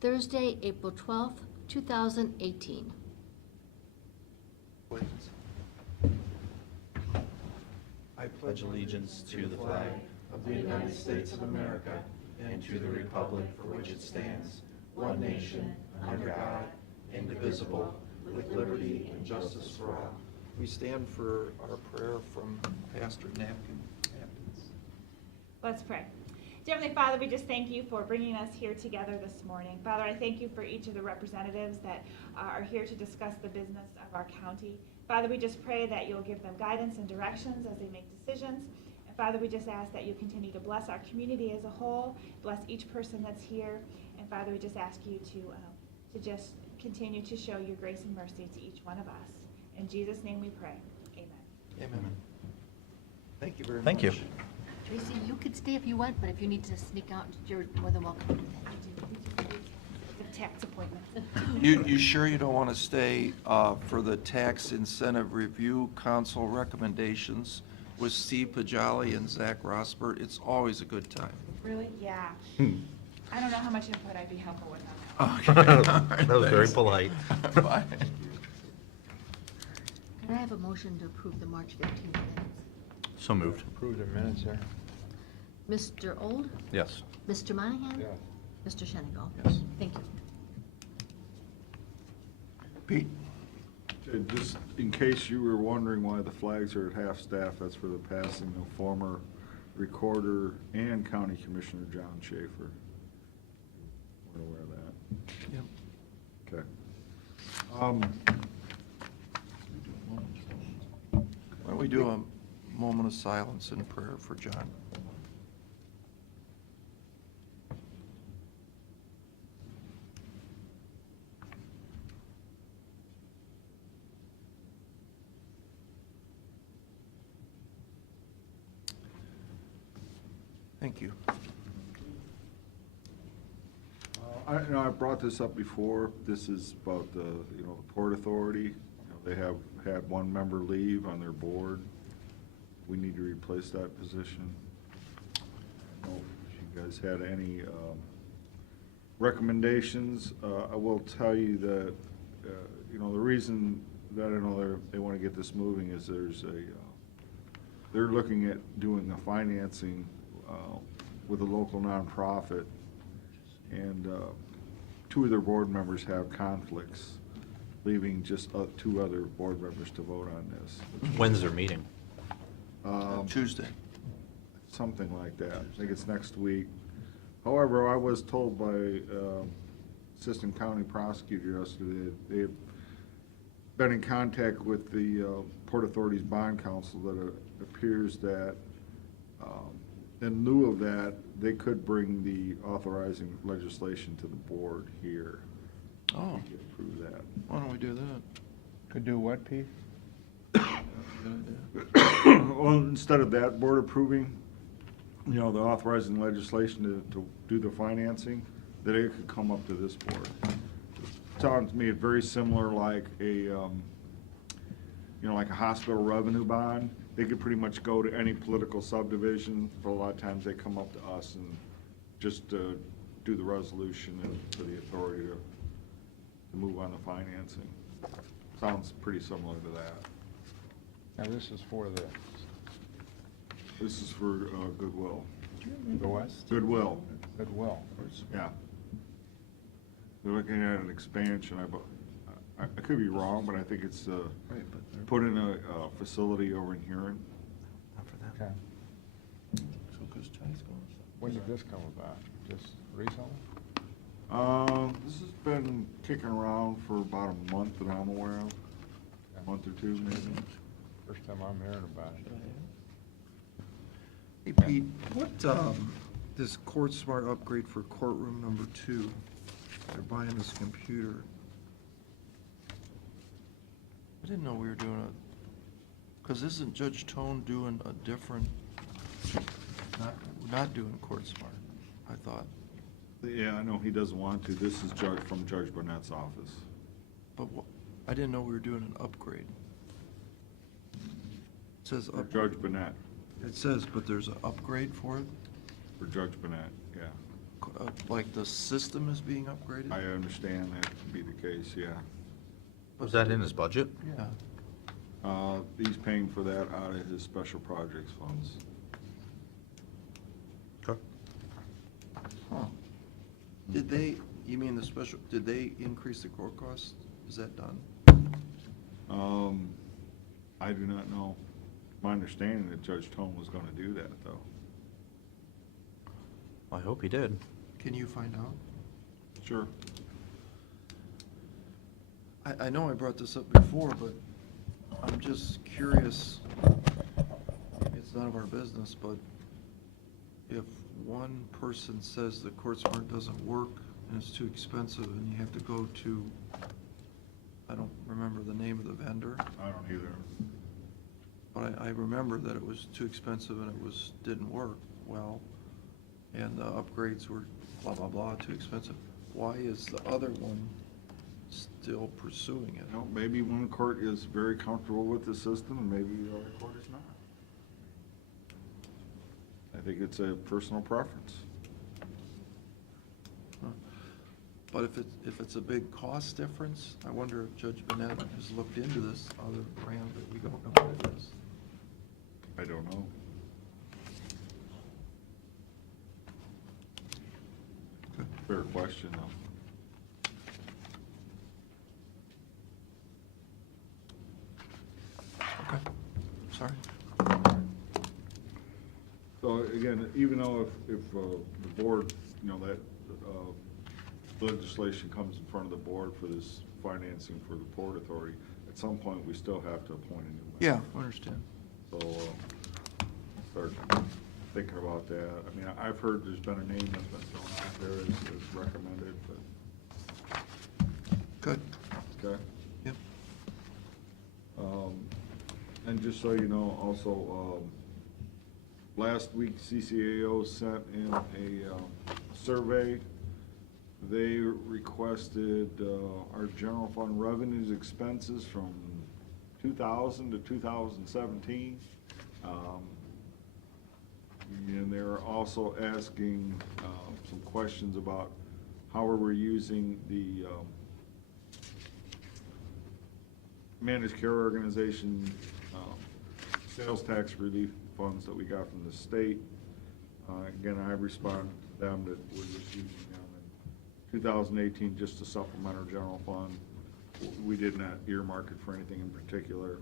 Thursday, April 12th, 2018. Please. I pledge allegiance to the flag of the United States of America and to the republic for which it stands, one nation, under God, indivisible, with liberty and justice for all. We stand for our prayer from Pastor Napkin. Let's pray. Dear Heavenly Father, we just thank you for bringing us here together this morning. Father, I thank you for each of the representatives that are here to discuss the business of our county. Father, we just pray that you'll give them guidance and directions as they make decisions. And Father, we just ask that you continue to bless our community as a whole, bless each person that's here. And Father, we just ask you to just continue to show your grace and mercy to each one of us. In Jesus' name we pray. Amen. Amen. Thank you very much. Thank you. Tracy, you could stay if you want, but if you need to sneak out, you're more than welcome to do that. It's a tax appointment. You sure you don't want to stay for the Tax Incentive Review Council recommendations with Steve Pajali and Zach Rosbert? It's always a good time. Really? Yeah. I don't know how much input I'd be helpful with on that. Okay. That was very polite. Bye. Can I have a motion to approve the March 15th minutes? So moved. Approve the minutes there? Mr. Old? Yes. Mr. Monahan? Yes. Mr. Shenagle? Yes. Thank you. Pete? Just in case you were wondering why the flags are at half-staff, that's for the passing of former recorder and county commissioner John Schaefer. We're aware of that. Yep. Okay. Why don't we do a moment of silence and prayer for John? Thank you. I brought this up before. This is about the Port Authority. They have had one member leave on their board. We need to replace that position. I don't know if you guys had any recommendations. I will tell you that the reason that I know they want to get this moving is they're looking at doing a financing with a local nonprofit, and two of their board members have conflicts, leaving just two other board members to vote on this. When's their meeting? Tuesday. Something like that. I think it's next week. However, I was told by Assistant County Prosecutor yesterday that they've been in contact with the Port Authority's Bond Council, that it appears that in lieu of that, they could bring the authorizing legislation to the board here. Oh, We could approve that. why don't we do that? Could do what, Pete? Good idea. Well, instead of that board approving, the authorizing legislation to do the financing, that it could come up to this board. Sounds to me very similar like like a hospital revenue bond. They could pretty much go to any political subdivision, but a lot of times they come up to us and just do the resolution and for the authority to move on the financing. Sounds pretty similar to that. Now, this is for This is for Goodwill. the what? Goodwill, Goodwill. yeah. They're looking at an expansion. I could be wrong, but I think it's Right, but they're put in a facility over in Huron. not for that. Okay. So, 'cause Chai's going. When did this come about? Just recently? This has been kicking around for about a month that I'm aware of. A month or two, maybe. First time I'm hearing about it. Hey Pete, what, this Court Smart upgrade for courtroom number 2, they're buying this computer. I didn't know we were doing because isn't Judge Tone doing a different, not doing Court Smart, I thought. Yeah, I know he doesn't want to. This is from Judge Burnett's office. But I didn't know we were doing an upgrade. It says For up. Judge Burnett, It says, but there's an upgrade for it? for Judge Burnett, yeah. like the system is being upgraded? I understand that to be the case, yeah. Was that in his budget? Yeah. He's paying for that out of his special projects funds. Okay. Huh. Did they, you mean the special, did they increase the court costs? Is that done? I do not know. My understanding that Judge Tone was gonna do that, though. I hope he did. Can you find out? Sure. I know I brought this up before, but I'm just curious. It's none of our business, but if one person says the court smart doesn't work and it's too expensive and you have to go to, I don't remember the name of the vendor, I don't either. but I remember that it was too expensive and it didn't work well, and the upgrades were blah, blah, blah, too expensive. Why is the other one still pursuing it? You know, maybe one court is very comfortable with the system and maybe the other court is not. I think it's a personal preference. Huh. But if it's a big cost difference, I wonder if Judge Bennett has looked into this other brand that we don't know what it is. I don't know. Fair question, though. Okay, sorry. So again, even though if the board, you know, that legislation comes in front of the board for this financing for the Port Authority, at some point, we still have to appoint a new member. Yeah, I understand. So, start thinking about that. I mean, I've heard there's been a name that's been thrown out there as recommended, but, Good. okay? Yep. And just so you know, also, last week CCAO sent in a survey. They requested our general fund revenues expenses from 2000 to 2017. And they're also asking some questions about how we're using the managed care organization sales tax relief funds that we got from the state. Again, I responded to them that we're just using them in 2018 just to supplement our general fund. We did not earmark it for anything in particular.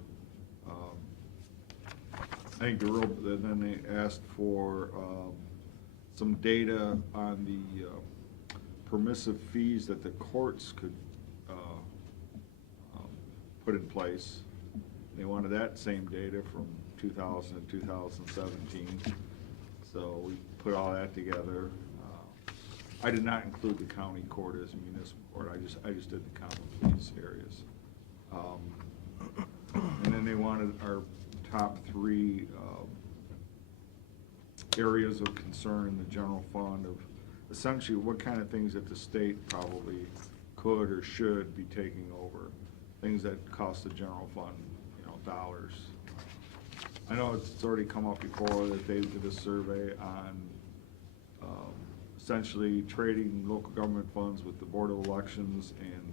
I think then they asked for some data on the permissive fees that the courts could put in place. They wanted that same data from 2000 and 2017. So we put all that together. I did not include the county court as a municipal court. I just did the common pleas areas. And then they wanted our top 3 areas of concern in the general fund of essentially what kind of things that the state probably could or should be taking over. Things that cost the general fund, you know, dollars. I know it's already come up before that they did a survey on essentially trading local government funds with the Board of Elections and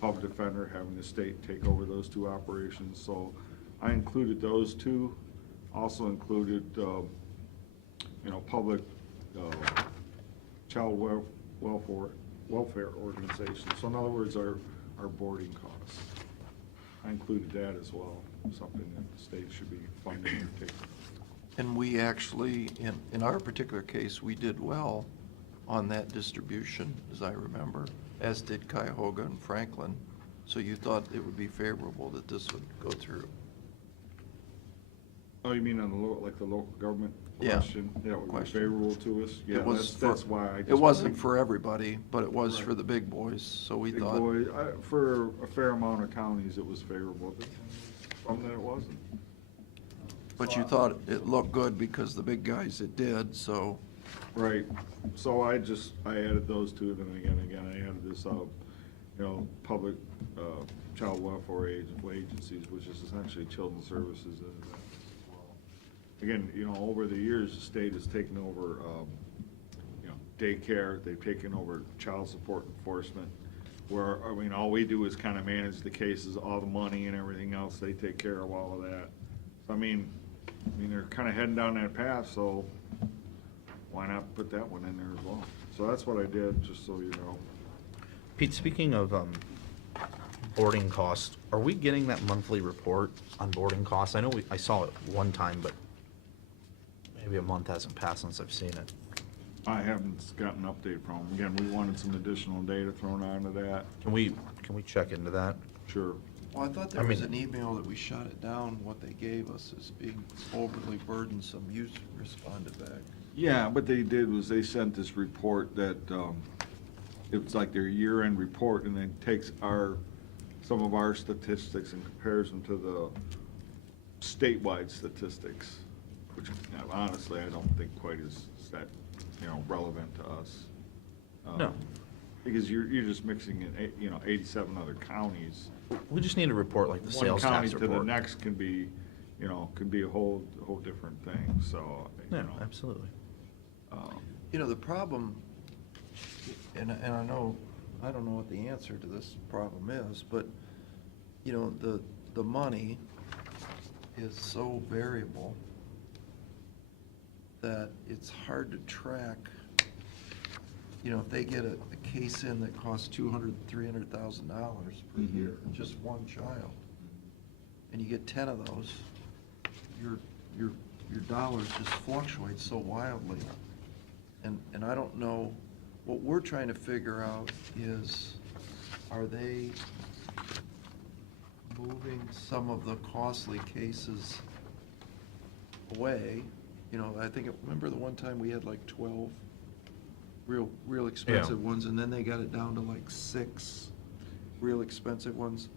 public defender, having the state take over those 2 operations. So I included those 2. Also included, you know, public child welfare organizations. So in other words, our boarding costs. I included that as well, something that the state should be funding or taking. And we actually, in our particular case, we did well on that distribution, as I remember, as did Cuyahoga and Franklin. So you thought it would be favorable that this would go through? Oh, you mean on the like the local government Yeah. question? Yeah, it would be Question. favorable to us? Yeah, It was that's for- why I just. It wasn't for everybody, but it was Right. for the big boys, so we Big thought. boy, for a fair amount of counties, it was favorable, but some that it wasn't. But you thought it looked good because the big guys it did, so. Right, so I added those 2, then again, I added this up, you know, public, child welfare agencies, which is essentially children's services as well. Again, you know, over the years, the state has taken over, you know, daycare, they've taken over child support enforcement, where, I mean, all we do is kind of manage the cases, all the money and everything else, they take care of all of that. So, I mean, they're kind of heading down that path, so why not put that one in there as well? So that's what I did, just so you know. Pete, speaking of boarding costs, are we getting that monthly report on boarding costs? I know I saw it one time, but maybe a month hasn't passed since I've seen it. I haven't gotten an update from them. Again, we wanted some additional data thrown onto that. Can we check into that? Sure. Well, I thought I there was mean- an email that we shot it down, what they gave us as being overly burdensome. You responded back. Yeah, what they did was they sent this report that, it was like their year-end report, and then takes some of our statistics and compares them to the statewide statistics, which honestly, I don't think quite is that, relevant to us. No. Because you're just mixing in, 87 other counties. We just need a report like the One sales county tax to the report. next can be, a whole different thing, so, Yeah, absolutely. The problem, and I don't know what the answer to this problem is, but, the money is so variable that it's hard to track. If they get a case in that costs $200,000, $300,000 per Mhm. year, just one child, and you get 10 of those, your dollars just fluctuate so wildly. And I don't know, what we're trying to figure out is, are they moving some of the costly cases away? I think, remember the one time we had like 12 real expensive ones, and then they got it down to like 6 real expensive ones?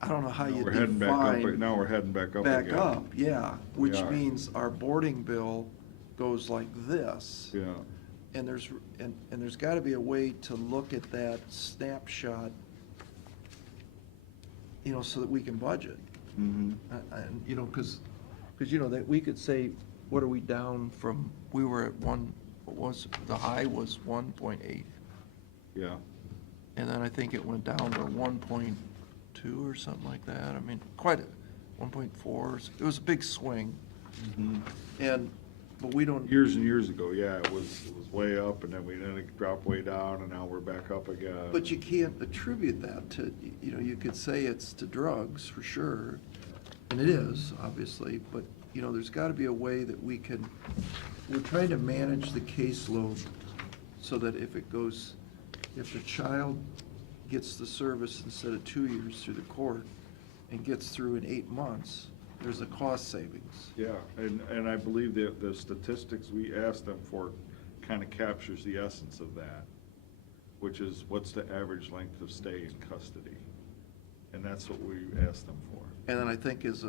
I don't know how you We're heading back up, define. now we're heading back up Back again. up, yeah, We which are. means our boarding bill goes like this. Yeah, And there's gotta be a way to look at that snapshot, so that we can budget. mm-hmm, And, cause that we could say, what are we down from, we were at the high was 1.8. yeah. And then I think it went down to 1.2 or something like that. I mean, 1.4, it was a big swing. But we don't. Years and years ago, yeah, it was way up, and then it dropped way down, and now we're back up again. But you can't attribute that to, you could say it's to drugs, for sure, and it is, obviously, but, there's gotta be a way that we're trying to manage the caseload so that if the child gets the service instead of 2 years through the court and gets through in 8 months, there's a cost savings. Yeah, and I believe the statistics we asked them for kind of captures the essence of that, which is what's the average length of stay in custody? And that's what we asked them for. And then I think as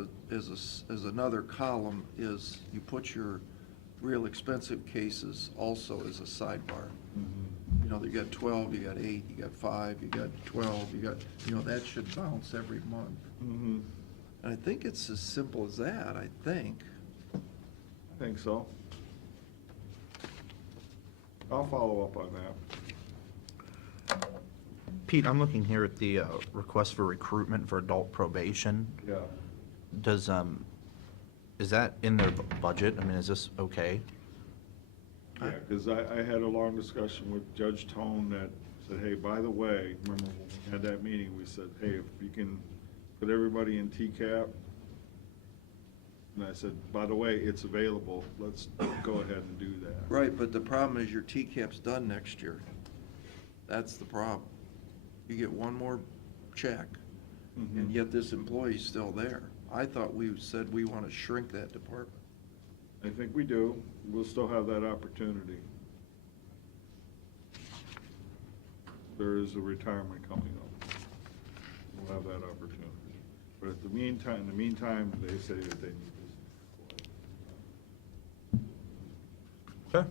another column is you put your real expensive cases also as a sidebar. You got 12, you got 8, you got 5, you got 12, that should bounce every month. Mm-hmm. And I think it's as simple as that, I think. I think so. I'll follow up on that. Pete, I'm looking here at the request for recruitment for adult probation. Yeah. Does, is that in their budget? I mean, is this okay? Yeah, because I had a long discussion with Judge Tone that said, hey, by the way, remember when we had that meeting, we said, hey, if you can put everybody in TCAP, and I said, by the way, it's available, let's go ahead and do that. Right, but the problem is your TCAP's done next year. That's the problem. You get one more check, and Mhm. yet this employee's still there. I thought we said we want to shrink that department. I think we do. We'll still have that opportunity. There is a retirement coming up. We'll have that opportunity. But in the meantime, they say that they need this. Okay.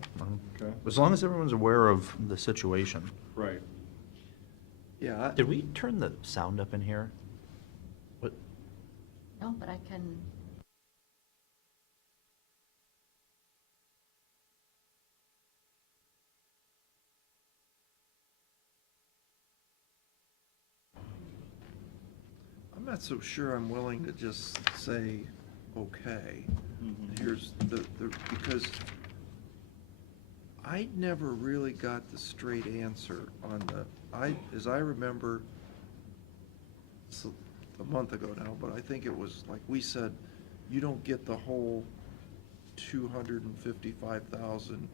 Okay. As long as everyone's aware of the situation. Right. Yeah. Did we turn the sound up in here? What? No, but I can not so sure I'm willing to just say, okay. Here's because I never really got the straight answer on as I remember, it's a month ago now, but I think it was like we said, you don't get the whole 255,000.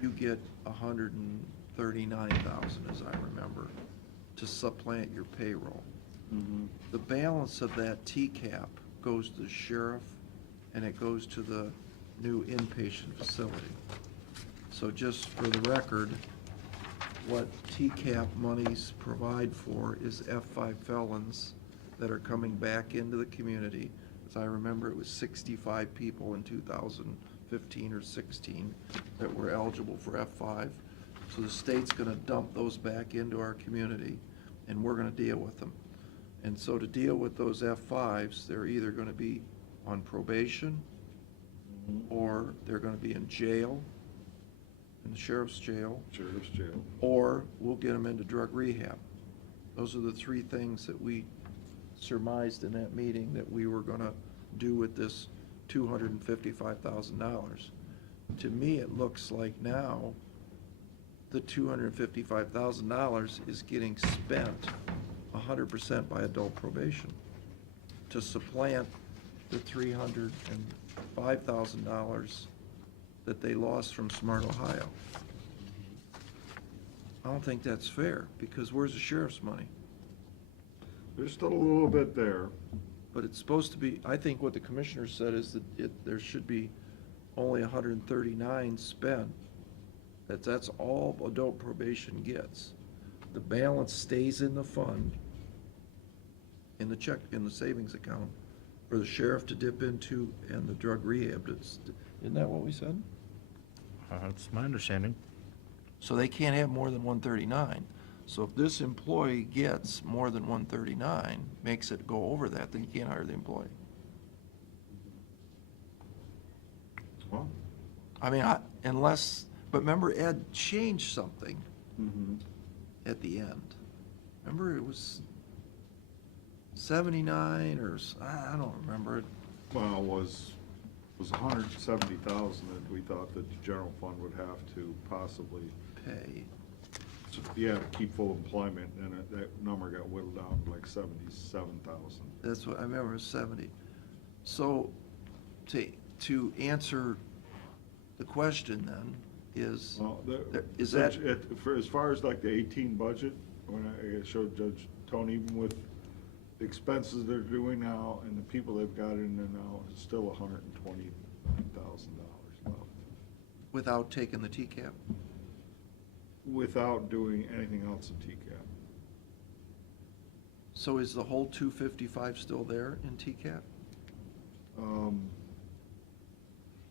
You get 139,000, as I remember, to supplant your payroll. The balance of that TCAP goes to the sheriff, and it goes to the new inpatient facility. So just for the record, what TCAP monies provide for is F5 felons that are coming back into the community. As I remember, it was 65 people in 2015 or 16 that were eligible for F5. So the state's gonna dump those back into our community, and we're gonna deal with them. And so to deal with those F5s, they're either gonna be on probation, or they're gonna be in jail, in the sheriff's jail, or we'll get them into drug rehab. Those are the three things that we surmised in that meeting that we were gonna do with this $255,000. To me, it looks like now the $255,000 is getting spent 100% by adult probation to supplant the $305,000 that they lost from Smart Ohio. I don't think that's fair, because where's the sheriff's money? There's still a little bit there. But it's supposed to be, I think what the commissioner said is that there should be only 139 spent. That's all adult probation gets. The balance stays in the fund, in the savings account, for the sheriff to dip into and the drug rehab. Isn't that what we said? That's my understanding. So they can't have more than 139. So if this employee gets more than 139, makes it go over that, then you can't hire the employee. Well, I mean, unless, but remember Ed changed something at the end. Remember it was 79 or, I don't remember it. well, it was 170,000 that we thought that the general fund would have to possibly Pay. Yeah, to keep full employment, and that number got whittled down to like 77,000. That's what, I remember it was 70. So to answer the question then is, Well, is that, as far as like the 18 budget, when I showed Judge Tony, even with the expenses they're doing now and the people they've got in there now, it's still $120,000 left. without taking the TCAP? Without doing anything else in TCAP. So is the whole 255 still there in TCAP?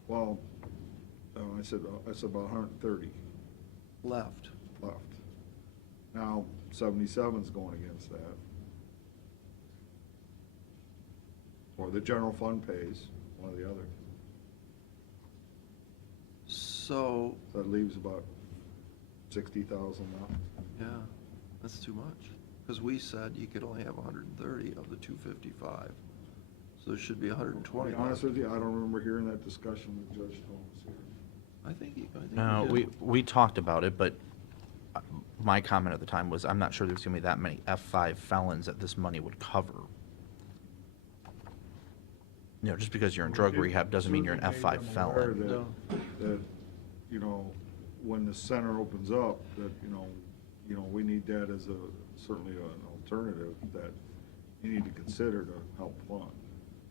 Well, I said about 130 Left. left. Now, 77's going against that. Or the general fund pays, one or the other. So, So that leaves about 60,000 left. yeah, that's too much. Because we said you could only have 130 of the 255. So there should be 120. To be honest with you, I don't remember hearing that discussion with Judge Thomas here. I think No, we did. we talked about it, but my comment at the time was, I'm not sure there's gonna be that many F5 felons that this money would cover. You know, just because you're in drug rehab doesn't mean you're an F5 felon. No. That, you know, when the center opens up, that, we need that as certainly an alternative that you need to consider to help fund.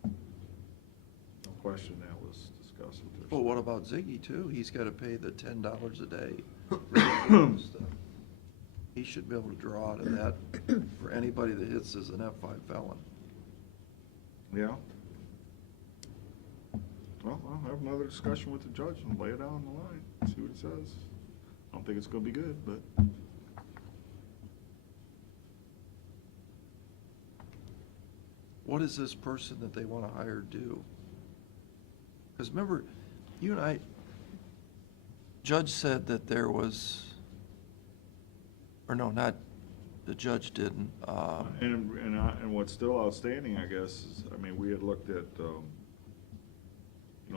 No question that was discussed with Well, her. what about Ziggy too? He's got to pay the $10 a day. stuff. He should be able to draw out of that for anybody that hits as an F5 felon. Yeah? Well, I'll have another discussion with the judge and lay it out on the line, see what it says. I don't think it's gonna be good, but. What does this person that they want to hire do? Because remember, you and I, Judge said that there was, or no, not, the judge didn't. And what's still outstanding, I guess, is, I mean, we had looked at,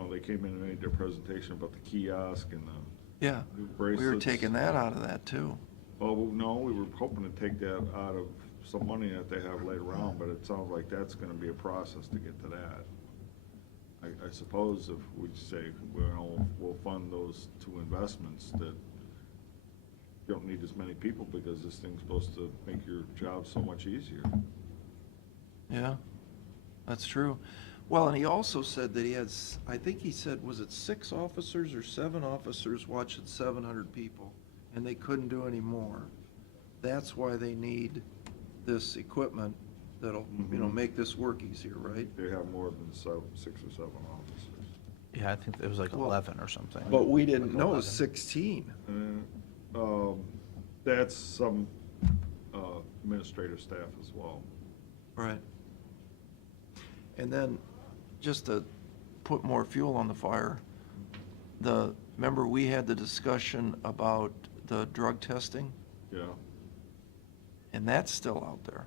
they came in and made their presentation about the kiosk and the Yeah, new we were bracelets. taking that out of that too. Well, no, we were hoping to take that out of some money that they have later on, but it sounds like that's gonna be a process to get to that. I suppose if we say, we'll fund those two investments, that you don't need as many people because this thing's supposed to make your job so much easier. Yeah, that's true. Well, and he also said that he had, I think he said, was it 6 officers or 7 officers watching 700 people, and they couldn't do any more. That's why they need this equipment that'll, make this work easier, right? They have more than 6 or 7 officers. Yeah, I think it was like Well, 11 or something. But we didn't Like know it was 11. 16. That's some administrative staff as well. Right. And then, just to put more fuel on the fire, remember we had the discussion about the drug testing? Yeah. And that's still out there,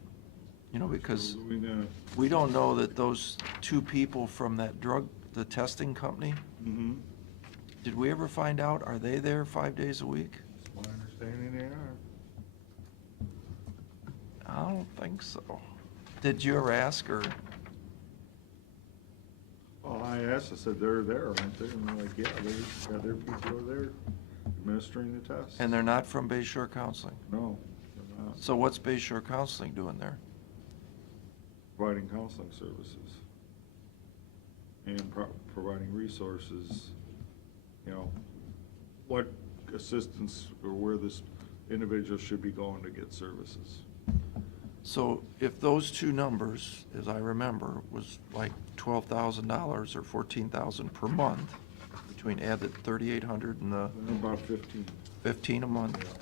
because So we know- we don't know that those 2 people from the testing company, Mhm. did we ever find out, are they there 5 days a week? It's my understanding they are. I don't think so. Did you ever ask her? Well, I asked, I said, they're there, aren't they? And they're like, yeah, their people are there administering the test. And they're not from Bay Shore Counseling? No, they're not. So what's Bay Shore Counseling doing there? Providing counseling services and providing resources, what assistance or where this individual should be going to get services. So if those 2 numbers, as I remember, was like $12,000 or $14,000 per month, between add the 3,800 and the About 15. 15 a month.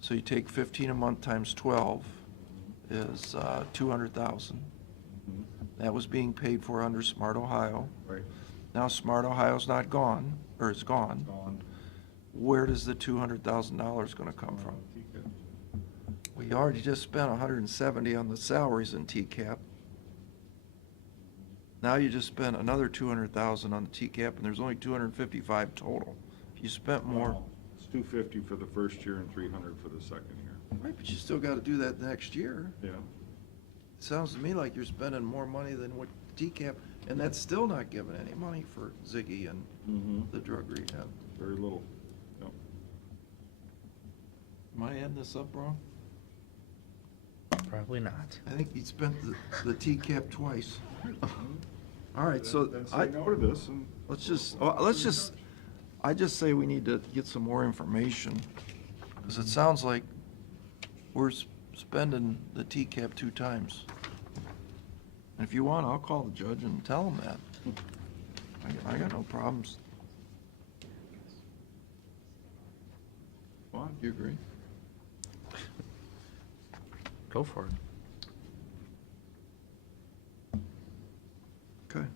So you take 15 a month times 12 is 200,000. Mhm. That was being paid for under Smart Ohio. Right. Now Smart Ohio's not gone, or is gone. Gone. Where does the $200,000 gonna come from? We already just spent 170 on the salaries in TCAP. Now you just spent another 200,000 on the TCAP, and there's only 255 total. If you spent more, Well, it's 250 for the first year and 300 for the second year. right, but you still gotta do that next year. Yeah. It sounds to me like you're spending more money than what TCAP, and that's still not giving any money for Ziggy and Mm-hmm. the drug rehab. Very little. Yep. Am I adding this up wrong? Probably not. I think he spent the TCAP twice. All right, so Then say no to this and. I just say we need to get some more information, because it sounds like we're spending the TCAP 2 times. And if you want, I'll call the judge and tell him that. I got no problems. Fine. You agree? Go for it. Okay.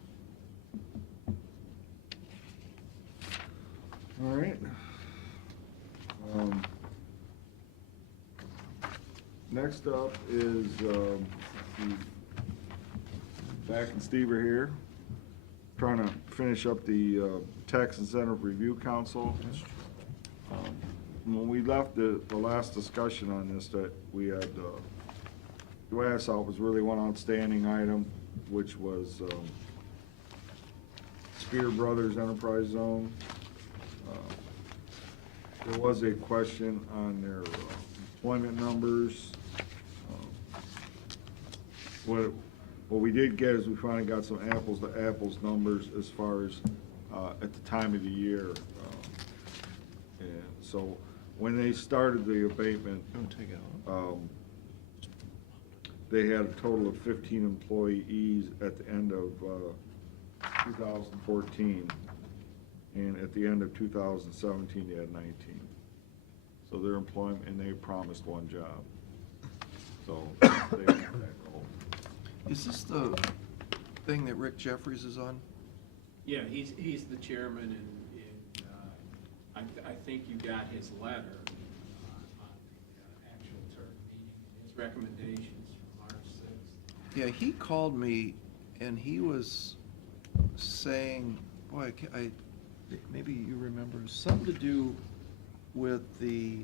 All right. Next up is, Zach and Steve are here, trying to finish up the Tax Incentive Review Council. When we left the last discussion on this, that we had, the way I saw it was really one outstanding item, which was Spear Brothers Enterprise Zone. There was a question on their employment numbers. What we did get is we finally got some apples to apples numbers as far as at the time of the year. And so when they started the abatement, Take it out. they had a total of 15 employees at the end of 2014. And at the end of 2017, they had 19. So their employment, and they promised 1 job. So they met that goal. Is this the thing that Rick Jeffries is on? Yeah, he's the chairman, and I think you got his letter on the actual term meeting. It is recommendations from March 6th. Yeah, he called me and he was saying, boy, maybe you remember, something to do with the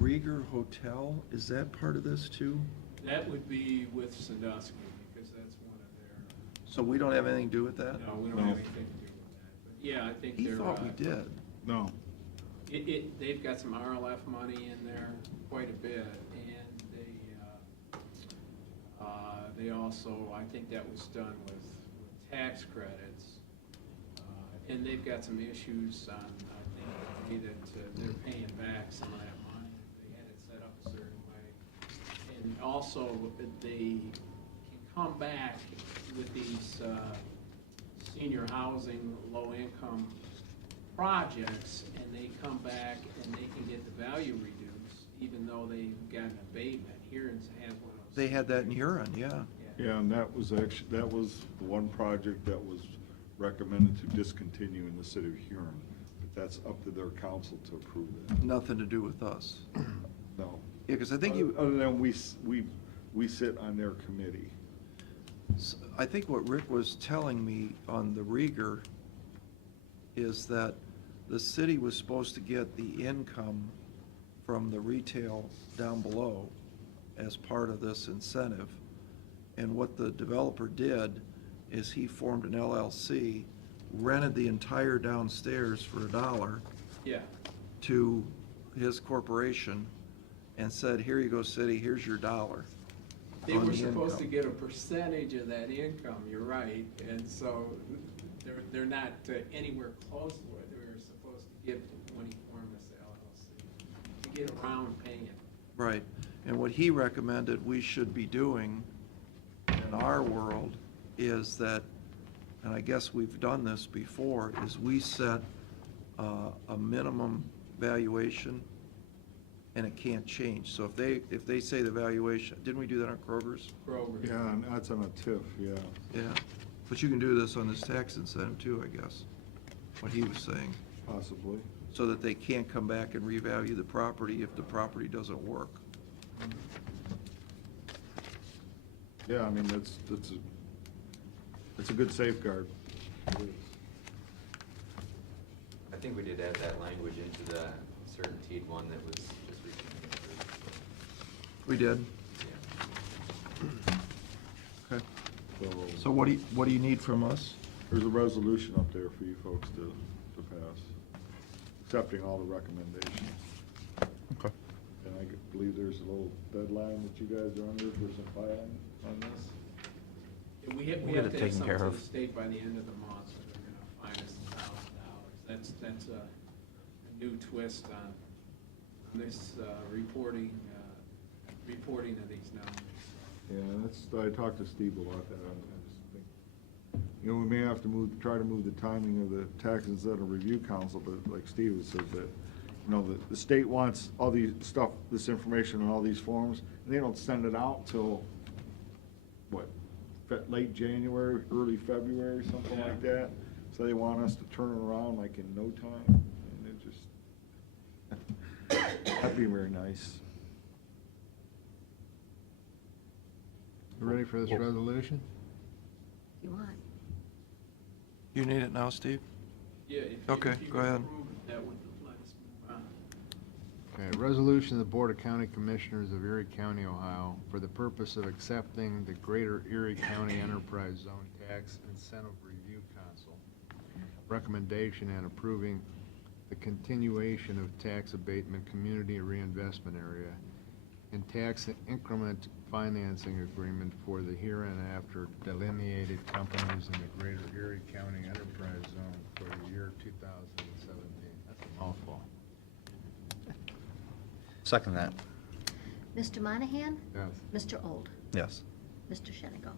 Rieger Hotel. Is that part of this too? That would be with Sandusky, because that's one of their, So we don't have anything to do with that? no, we don't No. have anything to do with that. But yeah, I think He they're. thought we did. No. They've got some RLF money in there, quite a bit, and they also, I think that was done with tax credits. And they've got some issues on, I think, the way that they're paying back some of that money. They had it set up a certain way. And also, they can come back with these senior housing, low-income projects, and they come back and they can get the value reduced, even though they've got an abatement. Huron's has one of those. They had that in Huron, yeah. Yeah, and that was the one project that was recommended to discontinue in the city of Huron. But that's up to their council to approve that. Nothing to do with us. No. Yeah, because I think you, Other than we sit on their committee. I think what Rick was telling me on the Rieger is that the city was supposed to get the income from the retail down below as part of this incentive. And what the developer did is he formed an LLC, rented the entire downstairs for $1 Yeah, to his corporation, and said, here you go, city, here's your $1. they on were the supposed to income. get a percentage of that income, you're right, and so they're not anywhere close to what they were supposed to give when he formed this LLC, to get around paying. Right, and what he recommended we should be doing in our world is that, and I guess we've done this before, is we set a minimum valuation, and it can't change. So if they say the valuation, didn't we do that on Kroger's? Kroger. Yeah, and that's on a TIF, yeah. Yeah, but you can do this on this tax incentive too, I guess, what he was saying, Possibly. so that they can't come back and revalue the property if the property doesn't work. Yeah, I mean, that's a good safeguard. It is. I think we did add that language into the certainteed one that was just recently approved. We did? Yeah. Okay. So So what do you need from us? there's a resolution up there for you folks to pass, accepting all the recommendations. Okay. And I believe there's a little deadline that you guys are under for some filing on this. And we We'll have get to it have taken something care to of. the state by the end of the month, so they're gonna fine us $1,000. That's a new twist on this reporting of these numbers. Yeah, I talked to Steve about that. I just think, we may have to try to move the timing of the tax incentive review council, but like Steve has said that, the state wants all this information on all these forms, and they don't send it out till, what, late January, early February, something Yeah. like that. So they want us to turn it around like in no time, and it just, that'd be very nice. You ready for this resolution? You want? You need it now, Steve? Yeah, if you Okay, could go ahead. approve it, that would let us move on. Okay, resolution of the Board of County Commissioners of Erie County, Ohio, for the purpose of accepting the Greater Erie County Enterprise Zone Tax Incentive Review Council recommendation and approving the continuation of tax abatement community reinvestment area and tax increment financing agreement for the hereinafter delineated companies in the Greater Erie County Enterprise Zone for the year 2017. That's a mouthful. Second that, Mr. Monahan? Yes. Mr. Old? yes. Mr. Shenigo?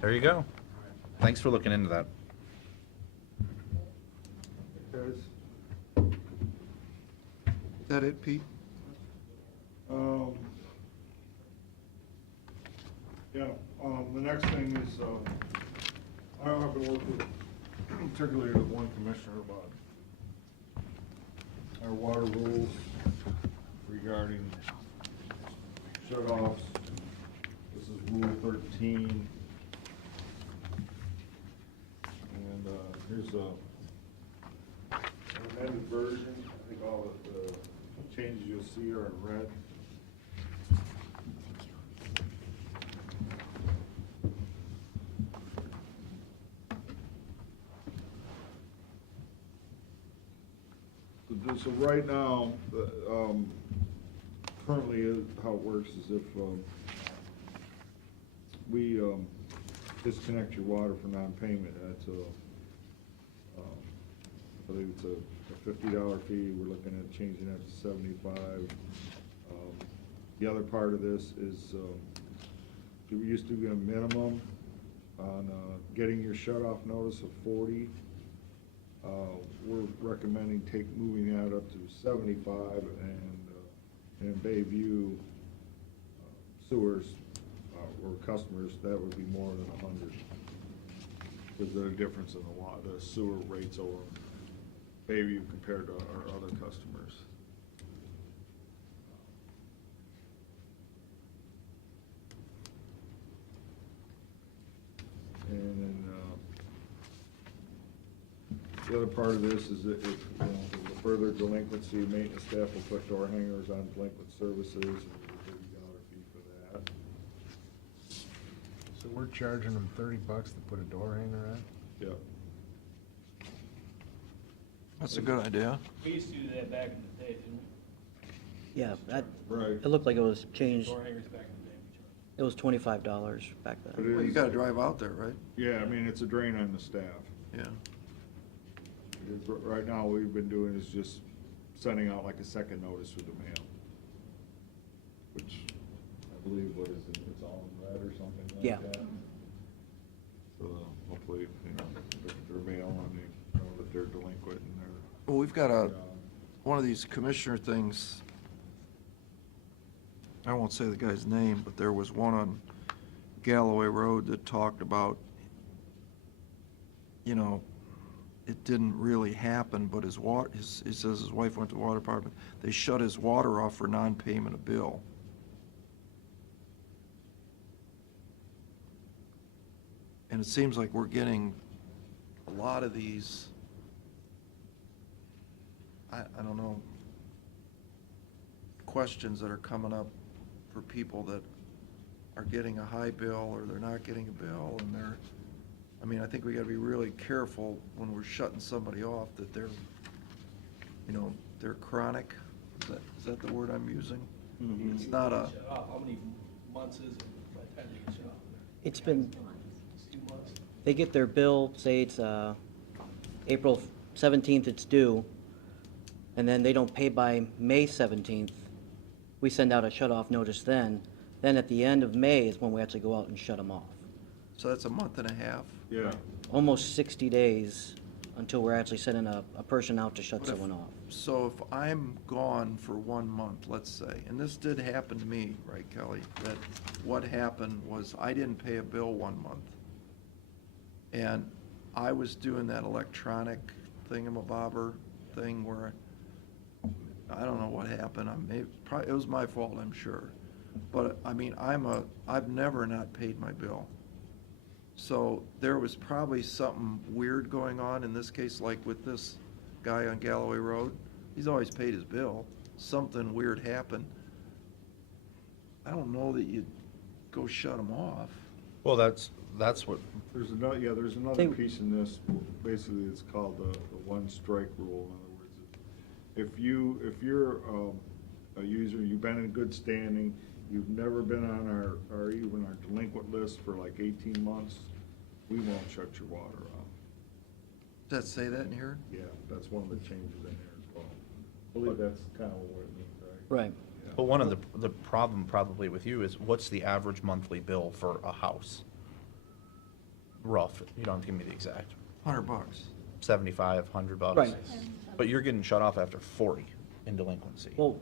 There you go. Thanks for looking into that. Guys? Is that it, Pete? Yeah, the next thing is, I don't have to work with, particularly with one commissioner, about our water rules regarding shut-offs. This is Rule 13. And here's an amended version. I think all of the changes you'll see are in red. So right now, currently how it works is if we disconnect your water for non-payment, that's I believe it's a $50 fee. We're looking at changing that to $75. The other part of this is there used to be a minimum on getting your shut-off notice of 40. We're recommending moving that up to 75, and in Bayview sewers or customers, that would be more than 100. Because there's a difference in the sewer rates over Bayview compared to our other customers. And then the other part of this is that if the further delinquency, maintenance staff will put door hangers on delinquent services, and there's a $30 fee for that. So we're charging them $30 to put a door hanger on? Yep. That's a good idea. We used to do that back in the day, didn't Yeah, that, Right. it looked like it was we? changed, Door hangers back in the day, we charged. it was $25 back But then. it Well, you is- gotta drive out there, right? Yeah, I mean, it's a drain on the staff. Yeah. Because right now, what we've been doing is just sending out like a second notice with the mail. Which I believe, what is it, it's all in red or something like Yeah. that? So hopefully, look at their mail and they know that they're delinquent and they're. Well, we've got one of these commissioner things, I won't say the guy's name, but there was one on Galloway Road that talked about, it didn't really happen, but he says his wife went to the water department, they shut his water off for non-payment of bill. And it seems like we're getting a lot of these, I don't know, questions that are coming up for people that are getting a high bill or they're not getting a bill, and I think we gotta be really careful when we're shutting somebody off that they're chronic. Is that the word I'm using? It's not a, Shut off, how many months is it by the time they get shut off? It's been, It's 2 months. they get their bill, say it's April 17th it's due, and then they don't pay by May 17th. We send out a shut-off notice then. Then at the end of May is when we actually go out and shut them off. so that's a month and a half. Yeah. Almost 60 days until we're actually sending a person out to shut But if- someone off. So if I'm gone for 1 month, let's say, and this did happen to me, right, Kelly? That what happened was I didn't pay a bill 1 month. And I was doing that electronic thingamabobber thing where I don't know what happened. It was my fault, I'm sure. But I've never not paid my bill. So there was probably something weird going on in this case, like with this guy on Galloway Road. He's always paid his bill. Something weird happened. I don't know that you'd go shut him off. Well, that's what, There's another Think- piece in this, basically it's called the one strike rule. In other words, if you're a user, you've been in good standing, you've never been on our even our delinquent list for like 18 months, we won't shut your water off. Does that say that in here? Yeah, that's one of the changes in there as well. I believe that's kind of what it means, right? Right. Yeah. but one of the problem probably with you is what's the average monthly bill for a house? Rough, you don't have to give me the exact, $100. 75, $100. Right. But you're getting shut off after 40 in delinquency. Well,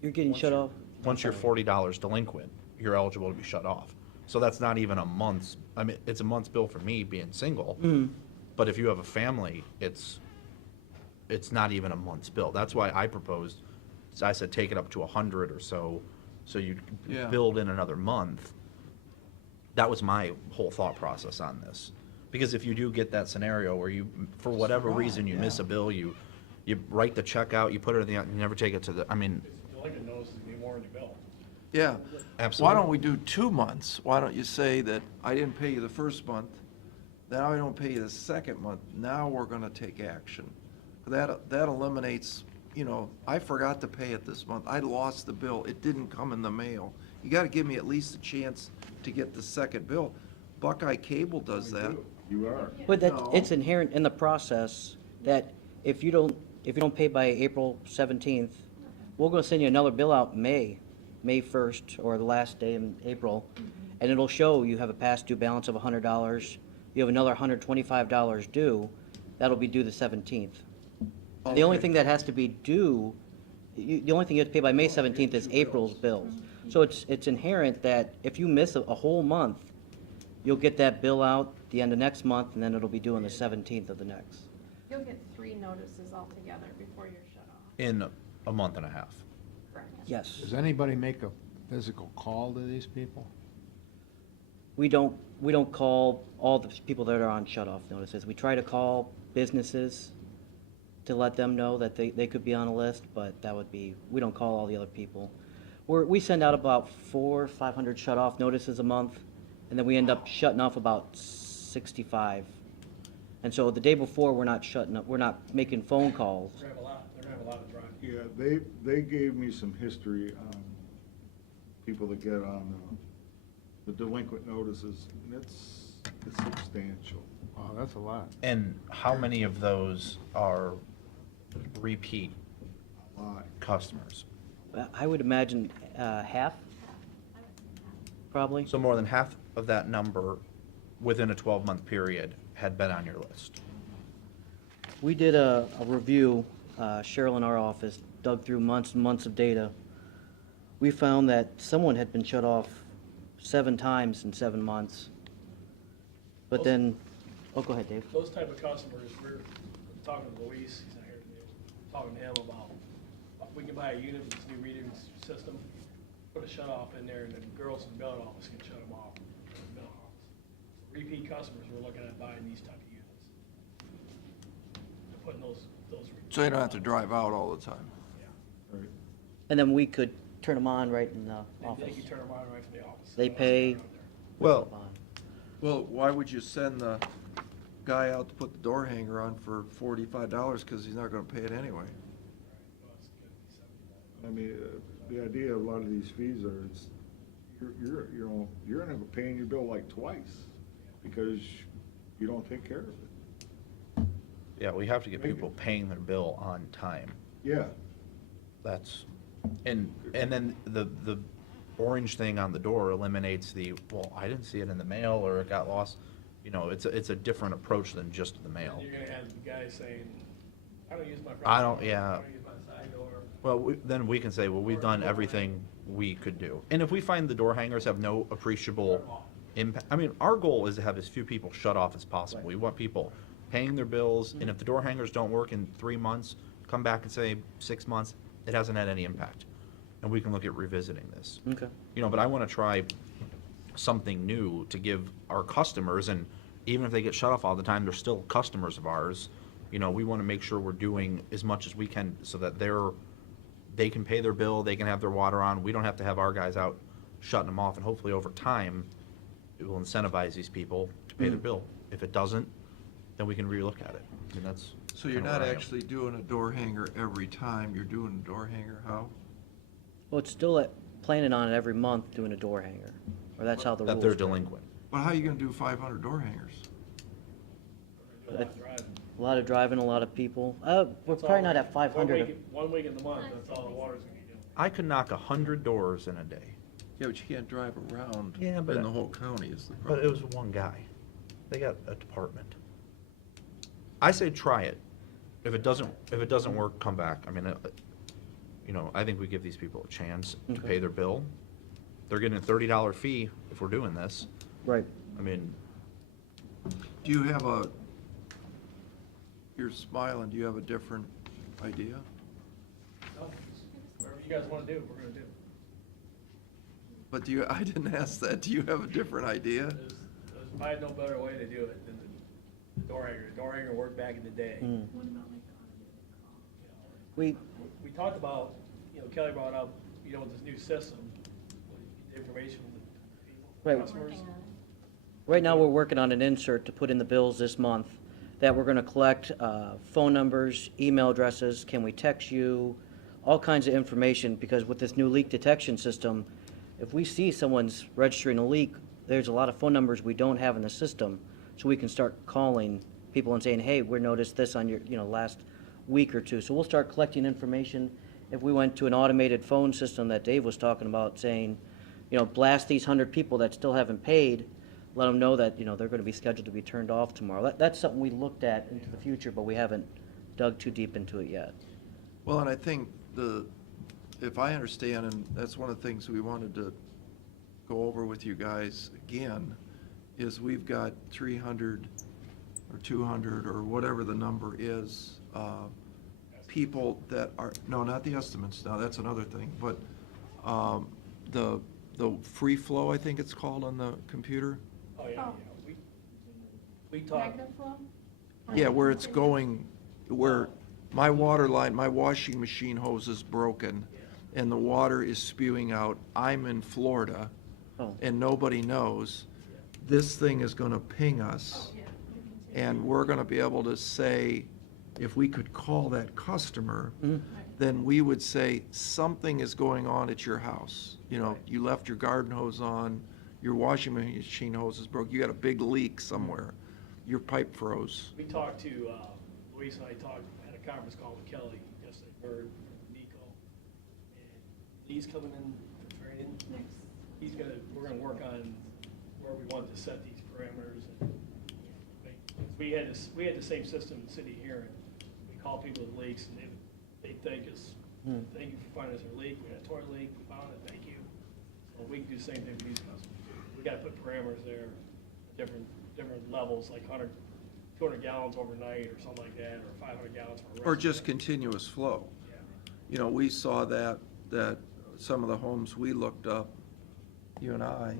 you're getting shut off. Once you're $40 delinquent, you're eligible to be shut off. So that's not even a month's, it's a month's bill for me being single. Mhm. But if you have a family, it's it's not even a month's bill. That's why I proposed, I said, take it up to 100 or so, so you Yeah. build in another month. That was my whole thought process on this. Because if you do get that scenario where you, for whatever reason, you miss a bill, you write the check out, you put it in the, you never take it to the, I mean, Delinquent notices need more in your bill. Yeah. absolutely. Why don't we do 2 months? Why don't you say that I didn't pay you the first month, now I don't pay you the second month, now we're gonna take action. That eliminates, you know, I forgot to pay it this month, I lost the bill, it didn't come in the mail. You gotta give me at least a chance to get the second bill. Buckeye Cable does that. You are. But that, No. it's inherent in the process that if you don't pay by April 17th, we're gonna send you another bill out May 1st, or the last day in April, and it'll show you have a past due balance of $100, you have another $125 due, that'll be due the 17th. The only Okay. thing that has to be due, the only thing you have to pay by May 17th is April's bills. So it's inherent that if you miss a whole month, you'll get that bill out the end of next month, and then it'll be due on the 17th of the next. You'll get 3 notices altogether before you're shut off. In a month and a half. Correct. Yes. Does anybody make a physical call to these people? We don't call all the people that are on shut-off notices. We try to call businesses to let them know that they could be on a list, but that would be, we don't call all the other people. We send out about 400 or 500 shut-off notices a month, and then we end up shutting off about 65. And so the day before, we're not making phone calls. They're gonna have a lot of drive. Yeah, they gave me some history on people that get on the delinquent notices, and it's substantial. Wow, that's a lot. And how many of those are repeat A lot. customers? I would imagine half, probably. So more than half of that number within a 12-month period had been on your list. We did a review, Cheryl in our office dug through months and months of data. We found that someone had been shut off 7 times in 7 months. But then, oh, go ahead, Dave. Those type of customers, we're talking to Luis, he's not here today, talking to him about, we can buy a unit with this new reading system, put a shut off in there, and the girls in the billing office can shut them off. in the billing office. Repeat customers, we're looking at buying these type of units. They're putting those. So you don't have to drive out all the time. Yeah. Right. And then we could turn them on right in the They office. can turn them on right from the office. They don't have to pay. drive out there. Well, Well, why would you send the guy out to put the door hanger on for $45, because he's not gonna pay it anyway? Well, it's gonna be $70. I mean, the idea of a lot of these fees are, it's, you're gonna be paying your bill like twice, because you don't take care of it. yeah, we have to get people paying their bill on time. Yeah, That's, and then the orange thing on the door eliminates the, well, I didn't see it in the mail, or it got lost. You know, it's a different approach than just the mail. And you're gonna have the guy saying, I don't use my front I don't- door, yeah. I don't use my side door. Well, then we can say, well, we've done everything we could do. And if we find the door hangers have no appreciable impact, I mean, our goal is to have as few people shut off as possible. We want people paying their bills, and if the door hangers don't work in 3 months, come back and say 6 months, it hasn't had any impact. And we can look at revisiting this. Okay. You know, but I want to try something new to give our customers, and even if they get shut off all the time, they're still customers of ours. You know, we want to make sure we're doing as much as we can so that they can pay their bill, they can have their water on. We don't have to have our guys out shutting them off, and hopefully over time, it will incentivize these people to pay their bill. If it doesn't, then we can relook at it. I mean, that's. So you're kinda not where I am. actually doing a door hanger every time, you're doing a door hanger how? Well, it's still planning on it every month doing a door hanger, or that's how the rules. That they're are. delinquent. But how are you gonna do 500 door hangers? We're gonna do a lot of driving. A lot of driving, a lot of people. We're That's probably all- not at 500. One week in the month, that's all the water's gonna be doing. I could knock 100 doors in a day, Yeah, but you can't drive around Yeah, in but- the whole county is the but problem. it was one guy. They got a department. I say try it. If it doesn't work, come back. I mean, you know, I think we give these people a chance to Okay. pay their bill. They're getting a $30 fee if we're doing this. Right. I mean, Do you have you're smiling, do you have a different idea? No, whatever you guys wanna do, we're gonna do. But I didn't ask that, do you have a different idea? There's probably no better way to do it than the door hanger. The door hanger worked back in the day. Mm. What about like the automated call? We, We talked about, Kelly brought up, with this new system, the information from the people, Right. customers. Working on it. right now, we're working on an insert to put in the bills this month that we're gonna collect, phone numbers, email addresses, can we text you, all kinds of information, because with this new leak detection system, if we see someone's registering a leak, there's a lot of phone numbers we don't have in the system, so we can start calling people and saying, hey, we noticed this on your, last week or two. So we'll start collecting information. If we went to an automated phone system that Dave was talking about, saying, blast these 100 people that still haven't paid, let them know that, they're gonna be scheduled to be turned off tomorrow. That's something we looked at into the future, but we haven't dug too deep into it yet. Well, and I think if I understand, and that's one of the things we wanted to go over with you guys again, is we've got 300 or 200 or whatever the number is, people that are, no, not the estimates, now that's another thing, but the free flow, I think it's called on the computer? Oh, yeah. We talked, Negative flow? Yeah, where it's going, where my water line, my washing machine hose is broken, and the water is spewing out. I'm in Florida, Oh. and nobody knows. This thing is gonna ping us, and we're gonna be able to say, if we could call that customer, then we would say, something is going on at your house. You left your garden hose on, your washing machine hose is broke, you got a big leak somewhere, your pipe froze. we talked to, Luis and I had a conference call with Kelly yesterday, Bird, Nico, and Lee's coming in for training. Next. We're gonna work on where we want to set these parameters. And we had the same system in the city here, and we call people with leaks, and they thank us. Thank you for finding us a leak, we had a toilet leak, we found it, thank you. So we can do the same thing for these customers. We gotta put parameters there, different levels, like 200 gallons overnight, or something like that, or 500 gallons for a rest. Or just continuous flow. Yeah. We saw that some of the homes we looked up, you and I,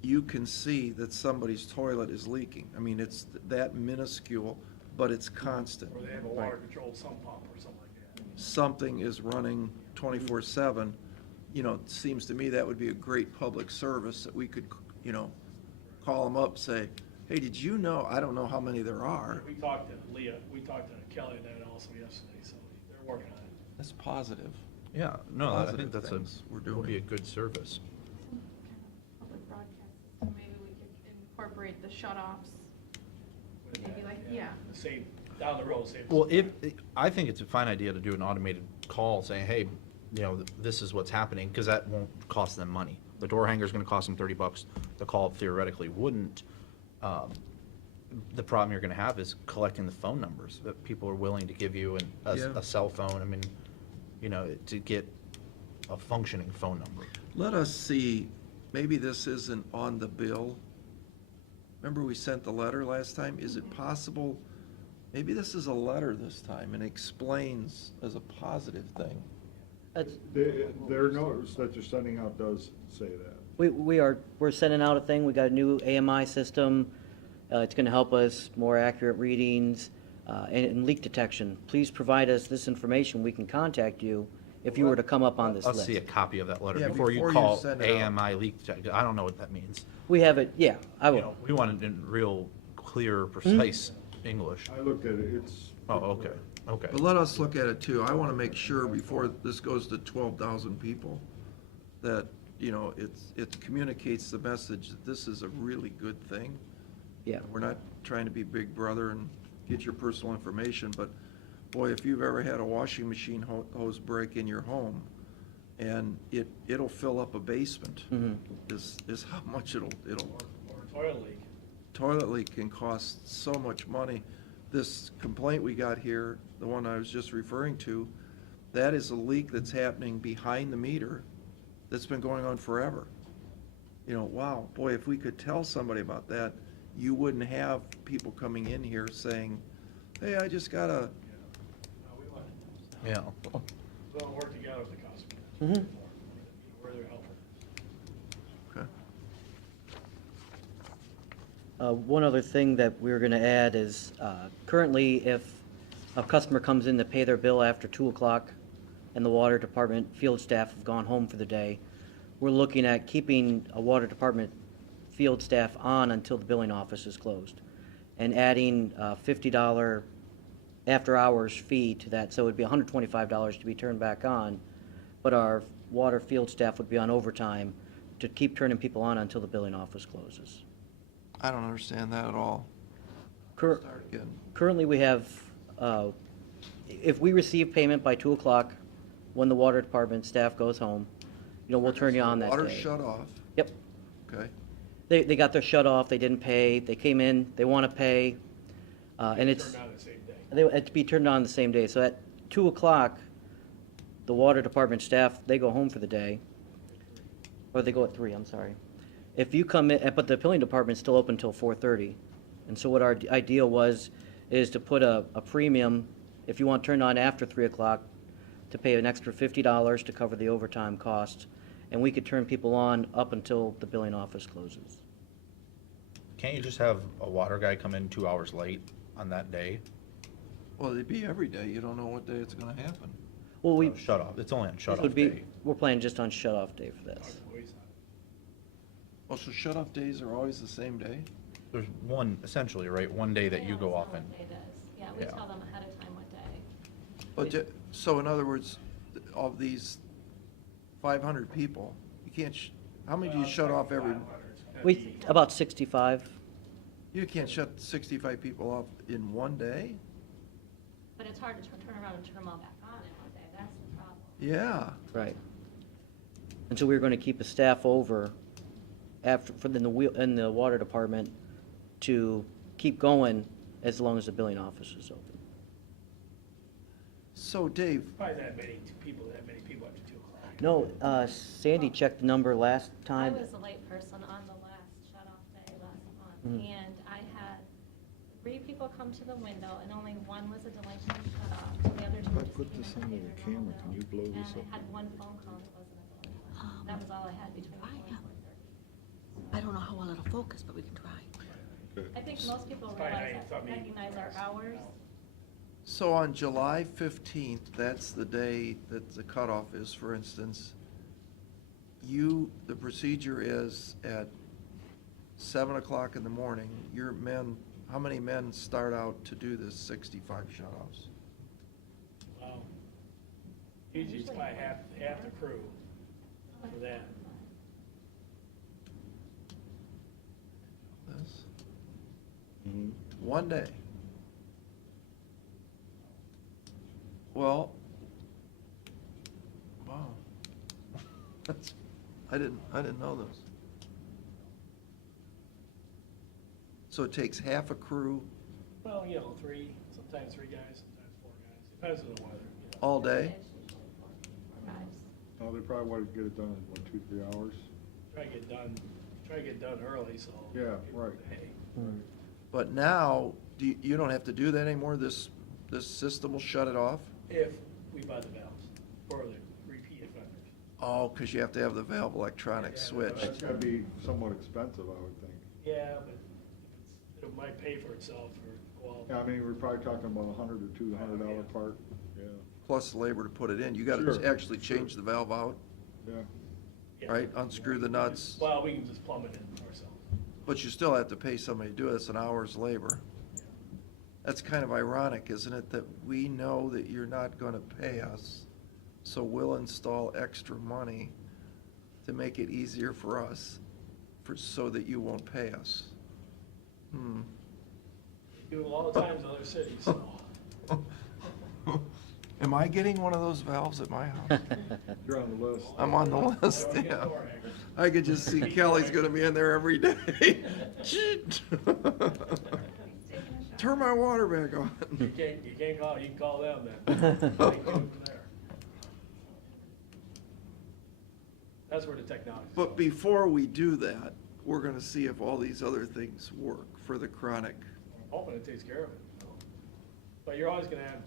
you can see that somebody's toilet is leaking. I mean, it's that minuscule, but it's constant. Or they have a water-controlled sump pump or something like that. Something is running 24/7. It seems to me that would be a great public service that we could, call them up, say, hey, did you know, I don't know how many there are. We talked to Leah, we talked to Kelly and that also yesterday, so they're working on it. That's positive. Yeah, no, I Positive think that's things we're will be a doing. good service. Public broadcast system, maybe we could incorporate the shut-offs. with Maybe that, like, yeah. yeah. The same, down the road, save. Well, I think it's a fine idea to do an automated call saying, hey, this is what's happening, because that won't cost them money. The door hanger's gonna cost them $30, the call theoretically wouldn't. The problem you're gonna have is collecting the phone numbers that people are willing to give you and Yeah. a cell phone, I mean, to get a functioning phone number. Let us see, maybe this isn't on the bill. Remember we sent the letter last time? Is it possible, maybe this is a letter this time and explains as a positive thing? That's, Their notice that they're sending out does say that. we're sending out a thing, we got a new AMI system, it's gonna help us more accurate readings, and leak detection. Please provide us this information, we can contact you if you were to come up on this Let's list. see a copy of that letter Yeah, before you before you call send it out. AMI leak detector. I don't know what that means. We have it, yeah, I will. We want it in real, clear, precise English. I looked at it, it's. Oh, okay, okay. But let us look at it too. I want to make sure before this goes to 12,000 people, that, it communicates the message that this is a really good thing. Yeah. We're not trying to be big brother and get your personal information, but boy, if you've ever had a washing machine hose break in your home, and it'll fill up a basement, is how much it'll, Or a toilet leak. toilet leak can cost so much money. This complaint we got here, the one I was just referring to, that is a leak that's happening behind the meter that's been going on forever. Wow, boy, if we could tell somebody about that, you wouldn't have people coming in here saying, Hey, I just got a, No, we want, Yeah. we want to work together with the customer. Mhm. Where they're helping. okay. One other thing that we're gonna add is, currently, if a customer comes in to pay their bill after 2 o'clock and the water department field staff have gone home for the day, we're looking at keeping a water department field staff on until the billing office is closed, and adding a $50 after-hours fee to that, so it'd be $125 to be turned back on, but our water field staff would be on overtime to keep turning people on until the billing office closes. I don't understand that at all. Cur- Start again. Currently, we have, if we receive payment by 2 o'clock, when the water department staff goes home, we'll turn you on that day. Water shut off, Yep. okay. They got their shut off, they didn't pay, they came in, they want to pay, and it's, Turned on the same day. it's to be turned on the same day. So at 2 o'clock, the water department staff, they go home for the day. Or they go at 3, I'm sorry. If you come in, but the billing department's still open until 4:30. And so what our ideal is to put a premium, if you want turned on after 3 o'clock, to pay an extra $50 to cover the overtime costs. And we could turn people on up until the billing office closes. Can't you just have a water guy come in 2 hours late on that day? Well, it'd be every day, you don't know what day it's gonna happen. Well, we, Shut off, it's only on shut would off be, day. we're planning just on shut-off day for this. Oh, so shut-off days are always the same day? There's one, essentially, right, one day that you go off and, It is. Yeah, we Yeah. tell them ahead of time what day. But, so in other words, of these 500 people, you can't, how many do you shut off every, About 65. you can't shut 65 people off in one day? But it's hard to turn around and turn them all back on in one day. That's the problem. Yeah, Right. And so we were going to keep a staff over in the water department to keep going as long as the billing office is open. so Dave, Probably that many people after 2 o'clock. No, Sandy checked the number last I time. was a late person on the last shut-off day last month, Mhm. and I had 3 people come to the window, and only one was a delayed shut off. So the other 2 If I just put came this in and under paid the their normal camera, can bill. you blow this And up? I had 1 phone call that wasn't a delay. That was all I had between 4 and 4:30. I don't know how well it'll focus, but we can try. I think most people Probably how you realize thought me. recognize our hours. so on July 15th, that's the day that the cutoff is, for instance, the procedure is at 7 o'clock in the morning, your men, how many men start out to do this 65 shut-offs? Wow. Usually it's probably half the crew for that. This, Mhm. one day. Well, wow. That's, I didn't know this. So it takes half a crew Well, 3, sometimes 3 guys, sometimes 4 guys, depends on the weather. all day? It's usually 4 guys. Oh, they probably want to get it done in, what, 2, 3 hours? Try to get done early, so. Yeah, right. Hey, But now, you don't have to do that anymore? This system will shut it off? if we buy the valves for the repeat offenders. Oh, because you have to have the valve electronic Yeah, switch. That's gotta be somewhat expensive, I would think. Yeah, but it might pay for itself for, well. Yeah, I mean, we're probably talking about $100 or $200 part, yeah, Plus labor to put it in. You got Sure, to actually sure. change the valve out, yeah. Yeah. right? Unscrew the nuts. Well, we can just plumb it in ourselves. But you still have to pay somebody to do it. It's an hour's labor. That's kind of ironic, isn't it, that we know that you're not going to pay us, so we'll install extra money to make it easier for us, so that you won't pay us. Do it all the times in other cities, so. Am I getting one of those valves at my house? You're on the list. I'm on the list, Don't get yeah. more angry. I could just see Kelly's gonna be in there every day. Turn my water back on. You can't call, you can call them then. They can do it from there. That's where the technology. But before we do that, we're gonna see if all these other things work for the chronic. I'm hoping it takes care of it. But you're always gonna have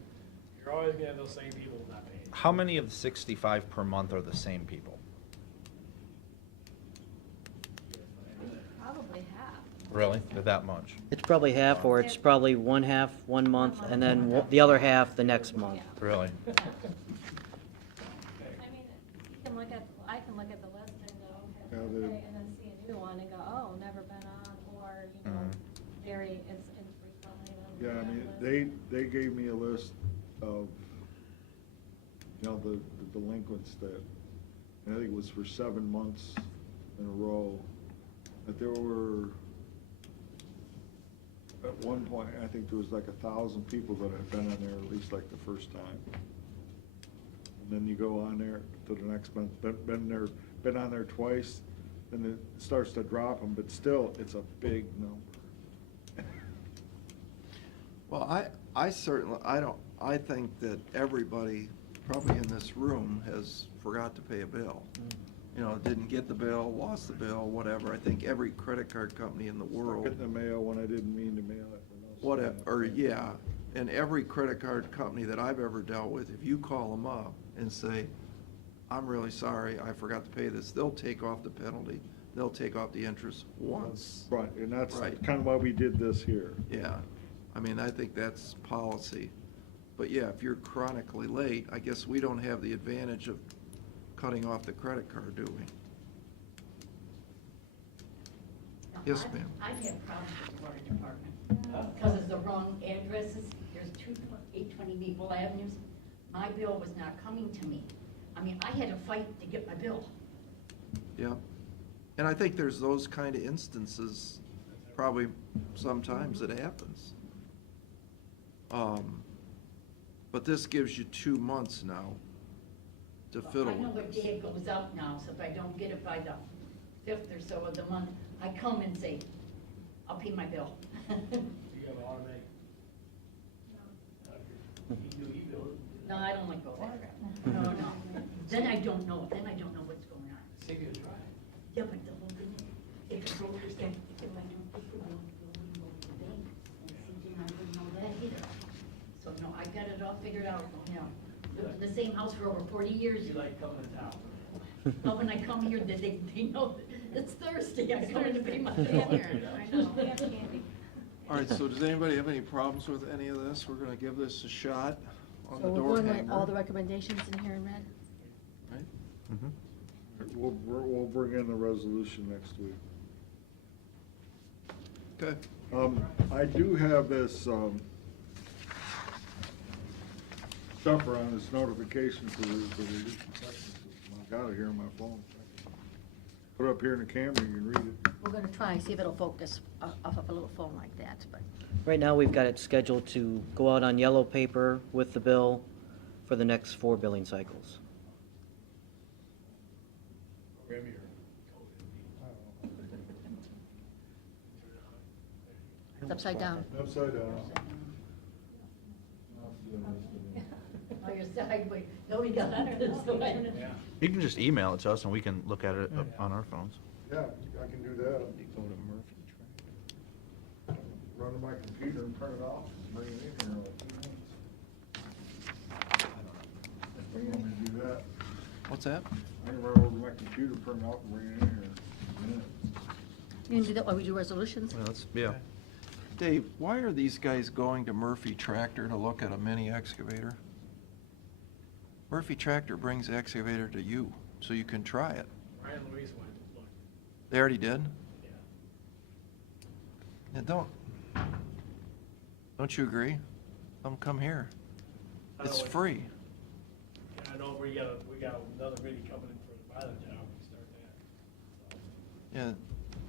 those same people not paying. How many of the 65 per month are the same people? Probably half. Really? They're that much? It's probably half, or it's probably one half 1 month, and then the other half the next month. Really? I mean, you can look at, I can look at the list and go, Yeah, okay, the- okay, and then see a new one and go, oh, never been on, or, you know, very, it's infrequently. Yeah, I mean, they gave me a list of, you know, the delinquents that, and I think it was for 7 months in a row, that there were, at one point, I think there was like 1,000 people that had been on there at least like the first time. And then you go on there to the next month, been on there twice, and it starts to drop them, but still, it's a big number. Well, I certainly, I think that everybody probably in this room has forgot to pay a bill. You know, didn't get the bill, lost the bill, whatever. I think every credit card company in the world. Getting the mail when I didn't mean to mail it. Whatever, or yeah, and every credit card company that I've ever dealt with, if you call them up and say, I'm really sorry, I forgot to pay this, they'll take off the penalty, they'll take off the interest once. Right, and that's Right. kind of why we did this here. Yeah, I mean, I think that's policy. But yeah, if you're chronically late, I guess we don't have the advantage of cutting off the credit card, do we? Yes, ma'am. I've had problems with the water department, because it's the wrong addresses. There's 820 Maple Avenues. My bill was not coming to me. I mean, I had to fight to get my bill. Yeah, and I think there's those kind of instances, probably sometimes it happens. But this gives you 2 months now to fiddle I know with what this. day it goes out now, so if I don't get it by the 5th or so of the month, I come and say, I'll pay my bill. You have an automatic. You do e-bill. No, I don't like go that route. No, no. Then I don't know what's going on. Save you a try. Yeah, but the whole thing, if I don't get the bill, go to the bank, and see, I wouldn't know that either. So, no, I got it all figured out, you know. Lived in the same house for over 40 years. You like coming to town. But when I come here, they know it's Thursday, I come in to pay my bill. I know, we have candy. All right, so does anybody have any problems with any of this? We're gonna give this a shot on So the we're door going with hammer. all the recommendations in here in red? Right? We'll bring in the resolution next week. Okay. I do have this, stuff around this notification for the leak detection system. I got it here on my phone. Put it up here in the camera, you can read it. We're gonna try and see if it'll focus off of a little phone like that, but. Right now, we've got it scheduled to go out on yellow paper with the bill for the next 4 billing cycles. Program your It's upside down. Upside down. Oh, you're sideways, nobody got under this, so I don't know. Yeah. You can just email it to us and we can look at it on our phones. Yeah, I can do that. Run to my computer and print it off, and bring it in here in like 2 minutes. You want me to do that? What's that? I can run over to my computer, print it off, and bring it in here in a minute. You can do that while we do resolutions? Yeah. Dave, why are these guys going to Murphy Tractor to look at a mini excavator? Murphy Tractor brings the excavator to you, so you can try it. Ryan Louise went, look, They already did? yeah. Yeah, don't you agree? Come here. It's free. Yeah, I know we got another really coming in for the pilot job, we start that. Yeah,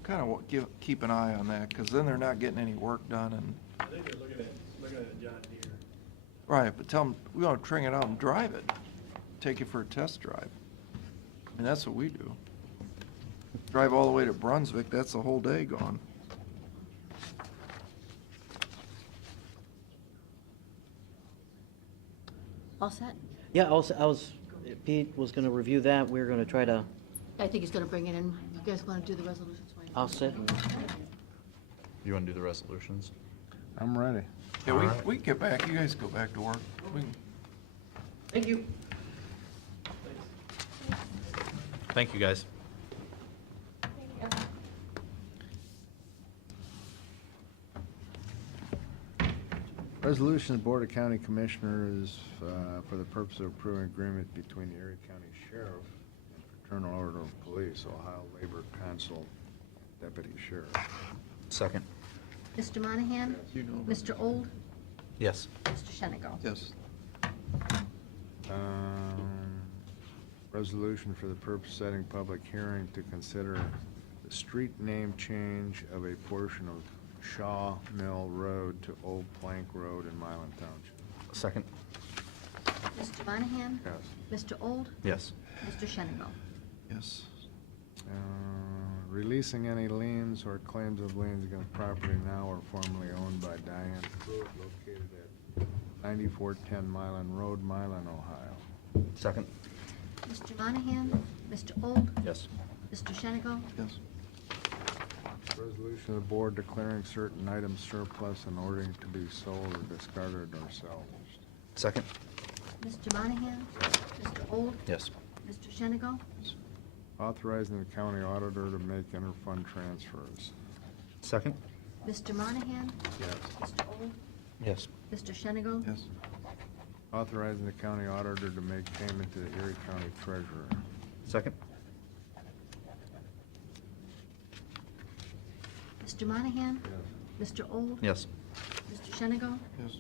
kind of keep an eye on that, because then they're not getting any work done, and, I think they're looking at John Deere. right, but tell them, we want to bring it out and drive it. Take it for a test drive. I mean, that's what we do. Drive all the way to Brunswick, that's the whole day gone. All set? Yeah, Pete was gonna review that, we were gonna try to, I think he's gonna bring it in. You guys wanna do the resolutions? I'll sit and You want to do the resolutions? I'm ready. Yeah, All right. we can get back, you guys go back to work. We can- Thank you. Thank you, guys. Resolution of the Board of County Commissioners for the purpose of approving agreement between the Erie County Sheriff and Fraternal Order of Police, Ohio Labor Council Deputy Sheriff. Second. Mr. Monahan? You know. Mr. Old? Yes. Mr. Shenigo? Yes. Resolution for the purpose of setting public hearing to consider the street name change of a portion of Shaw Mill Road to Old Plank Road in Milan Township. Second. Mr. Monahan? Yes. Mr. Old? Yes. Mr. Shenigo? Yes. Releasing any liens or claims of liens against property now or formerly owned by Diane Pruitt located at 9410 Milan Road, Milan, Ohio. Second. Mr. Monahan? Mr. Old? Yes. Mr. Shenigo? Yes. Resolution of the board declaring certain items surplus and ordering to be sold or discarded or salvaged. Second. Mr. Monahan? Mr. Old? Yes. Mr. Shenigo? Authorizing the county auditor to make interfund transfers. Second. Mr. Monahan? Yes. Mr. Old? Yes. Mr. Shenigo? Yes. Authorizing the county auditor to make payment to the Erie County treasurer. Second. Mr. Monahan? Mr. Old? Yes. Mr. Shenigo? Yes.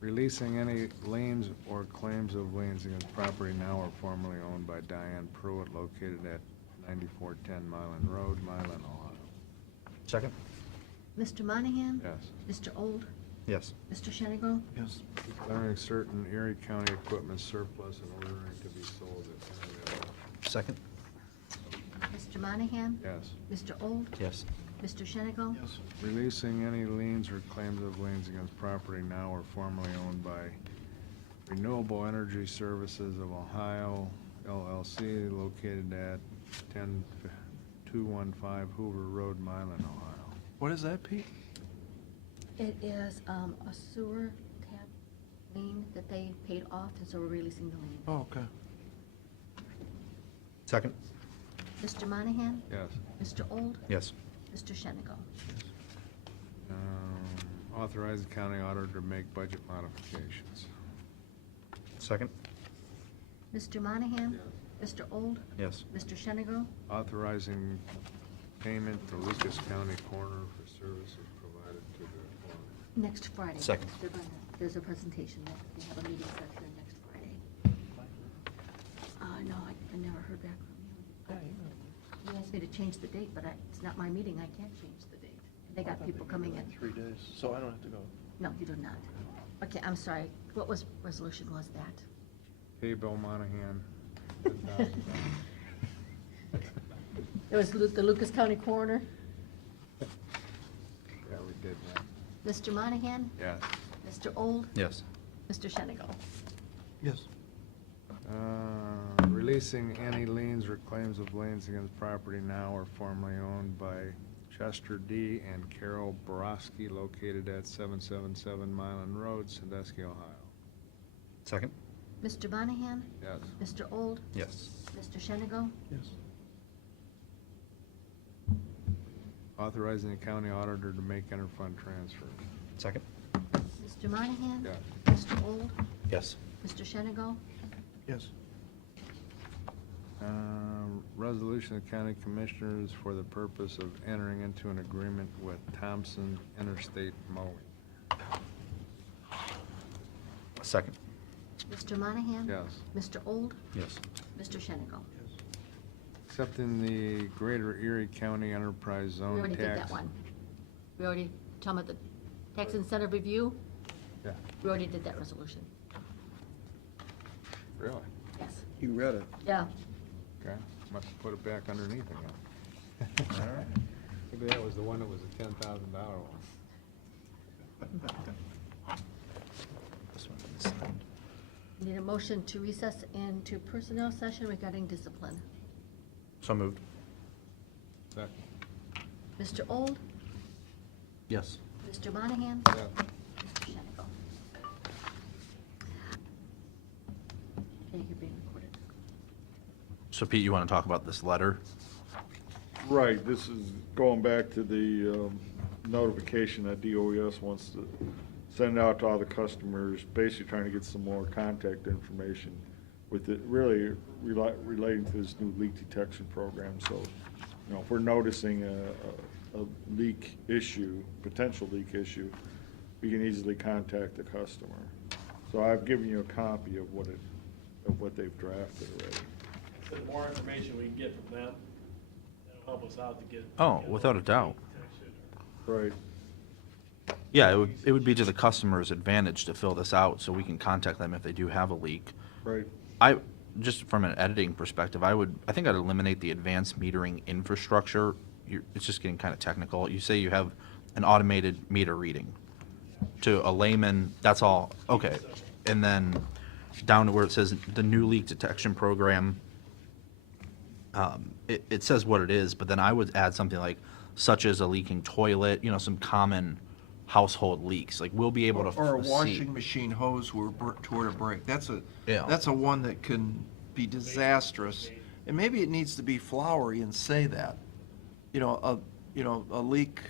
Releasing any liens or claims of liens against property now or formerly owned by Diane Pruitt located at 9410 Milan Road, Milan, Ohio. Second. Mr. Monahan? Yes. Mr. Old? Yes. Mr. Shenigo? Yes. Declaring certain Erie County equipment surplus and ordering to be sold at any level. Second. Mr. Monahan? Yes. Mr. Old? Yes. Mr. Shenigo? Yes. Releasing any liens or claims of liens against property now or formerly owned by Renewable Energy Services of Ohio LLC located at 10215 Hoover Road, Milan, Ohio. What is that, Pete? It is a sewer tap lien that they paid off, and so we're releasing the lien. Oh, okay. Second. Mr. Monahan? Yes. Mr. Old? Yes. Mr. Shenigo? Authorize the county auditor to make budget modifications. Second. Mr. Monahan? Mr. Old? Yes. Mr. Shenigo? Authorizing payment to Lucas County Coroner for services provided to the coroner. Next Friday. Second. There's a presentation, they have a meeting set for next Friday. No, I never heard back from him. He asked me to change the date, but it's not my meeting, I can't change the date. They got people coming in. 3 days, so I don't have to go. No, you do not. Okay, I'm sorry, what resolution was that? Pay Bill Monahan $10,000. It was the Lucas County Coroner. Yeah, we did that. Mr. Monahan? Yes. Mr. Old? Yes. Mr. Shenigo? Yes. Releasing any liens or claims of liens against property now or formerly owned by Chester D. and Carol Borowski located at 777 Milan Road, Sandusky, Ohio. Second. Mr. Monahan? Yes. Mr. Old? Yes. Mr. Shenigo? Yes. Authorizing the county auditor to make interfund transfers. Second. Mr. Monahan? Yes. Mr. Old? Yes. Mr. Shenigo? Yes. Resolution of County Commissioners for the purpose of entering into an agreement with Thompson Interstate Mowing. Second. Mr. Monahan? Yes. Mr. Old? Yes. Mr. Shenigo? Accepting the Greater Erie County Enterprise We Zone already tax. did that one. We already, talking about the tax incentive review, Yeah, we already did that resolution. really? Yes. You read it. Yeah. Okay, must have put it back underneath again. All right. Maybe that was the one that was the $10,000 one. This one is signed. Need a motion to recess into personnel session regarding discipline. So moved. Second. Mr. Old? Yes. Mr. Monahan? Yeah. Mr. Shenigo? Okay, you're being recorded. So Pete, you want to talk about this letter? Right, this is going back to the notification that DOES wants to send out to all the customers, basically trying to get some more contact information with it, really relating to this new leak detection program. So, you know, if we're noticing a leak issue, potential leak issue, we can easily contact the customer. So I've given you a copy of what they've drafted already. So the more information we can get from them, that'll help us out to get. Oh, without a doubt. Right. Yeah, it would be to the customer's advantage to fill this out so we can contact them if they do have a leak. Right. Just from an editing perspective, I think I'd eliminate the advanced metering infrastructure. It's just getting kind of technical. You say you have an automated meter reading. To a layman, that's all, okay. And then down to where it says the new leak detection program, it says what it is, but then I would add something like, such as a leaking toilet, you know, some common household leaks. Like, we'll be able to Or a see. washing machine hose toward a break. That's Yeah. a one that can be disastrous. And maybe it needs to be flowery and say that. You know, a leak,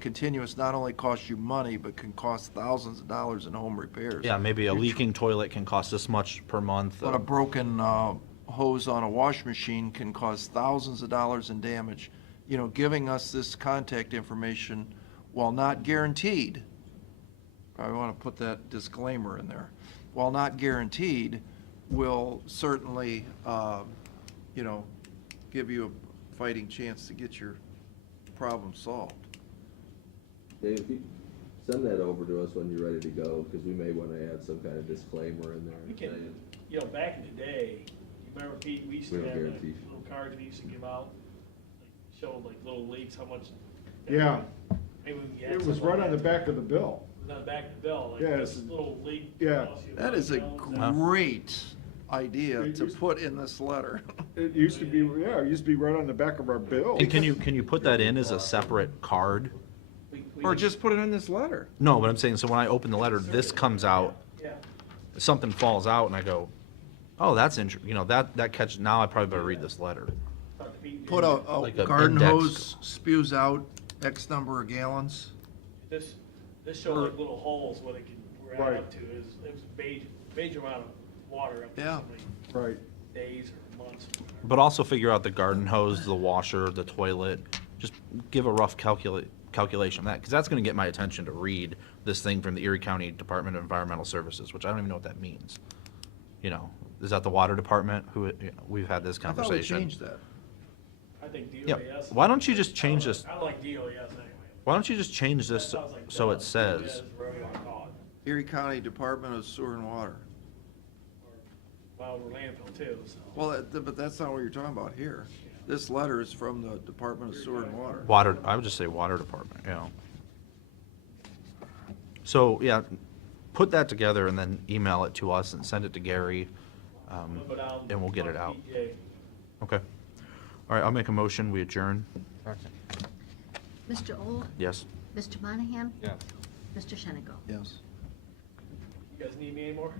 continuous not only costs you money, but can cost thousands of dollars in home repairs. Yeah, maybe a leaking toilet can cost this much per month. But a broken hose on a wash machine can cause thousands of dollars in damage. You know, giving us this contact information, while not guaranteed, I want to put that disclaimer in there, while not guaranteed, will certainly, give you a fighting chance to get your problem solved. Dave, if you send that over to us when you're ready to go, because we may want to add some kind of disclaimer in there. We can, back in the day, you remember, Pete, we used to We don't have like guarantee. little cards we used to give out, like, showed like little leaks, how much. Yeah, Maybe we can add it was something right like on the that. back of the bill. It was on the back of the bill, like Yeah, this it's- little leak. yeah. costs you That is a $1,000. great idea It to used- put in this letter. It used to be, yeah, it used to be right on the back of our bill. And can you put that in as a separate card? We Or can- just put it in this letter. No, but I'm saying, so when I open the letter, this comes out, Yeah, something falls out, and I go, oh, that's that catch, now I probably better read this letter. talk to Pete. Put a Like a garden index. hose spews out X number of gallons. This showed like little holes where they could, were Right. up to, it was a major amount of water up to Yeah. so many Right. days or months. or whatever. But also figure out the garden hose, the washer, the toilet, just give a rough calculation of that, because that's gonna get my attention to read this thing from the Erie County Department of Environmental Services, which I don't even know what that means. You know, is that the water department we've had this I thought we conversation? changed that. I think DOES. Yeah, why don't you just change this, I like DOES anyway. why don't you just change this That sounds like so it DOES, says, whatever you wanna call it. Erie County Department of Sewer and Water. Well, we're landfill too, so. Well, but that's not what you're talking about here. This letter is from the Department of Sewer and Water. water, I would just say water department, you know. So, yeah, put that together and then email it to us and send it to Gary, We'll go down, and we'll get talk it to out. PTA. Okay. All right, I'll make a motion, we adjourn. Mr. Old? Yes? Mr. Monahan? Yes. Mr. Shenigo? Yes. You guys need me anymore?